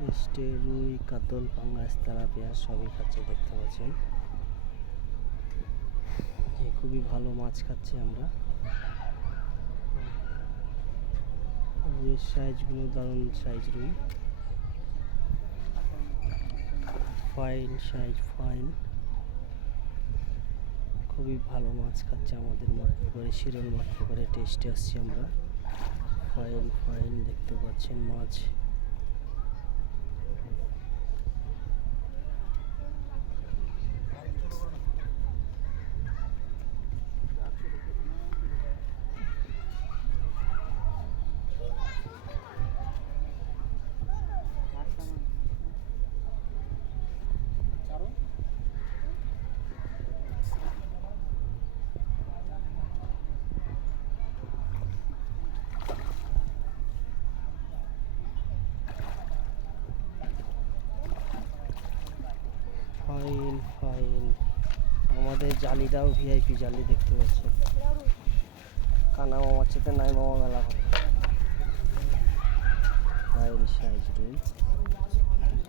টেস্টে রুই, কাতল, পাঙ্গাস তেলাপিয়া সবই খাচ্ছে, দেখতে পাচ্ছেন। খুবই ভালো মাছ খাচ্ছি আমরা। রুইয়ের সাইজগুলো দারুণ সাইজ রুই। ফাইন সাইজ ফাইন খুবই ভালো মাছ খাচ্ছে আমাদের মাঠ পুকুরে শিরল মাঠ পুকুরে টেস্টে আসছি আমরা। ফাইন ফাইন দেখতে পাচ্ছেন মাছ। ফাইন ফাইন আমাদের জালিদাও ভিআইপি জালি দেখতে পাচ্ছি। কানা মামার সাথে নাই মামা মেলা হয় ফাইন সাইজ রুই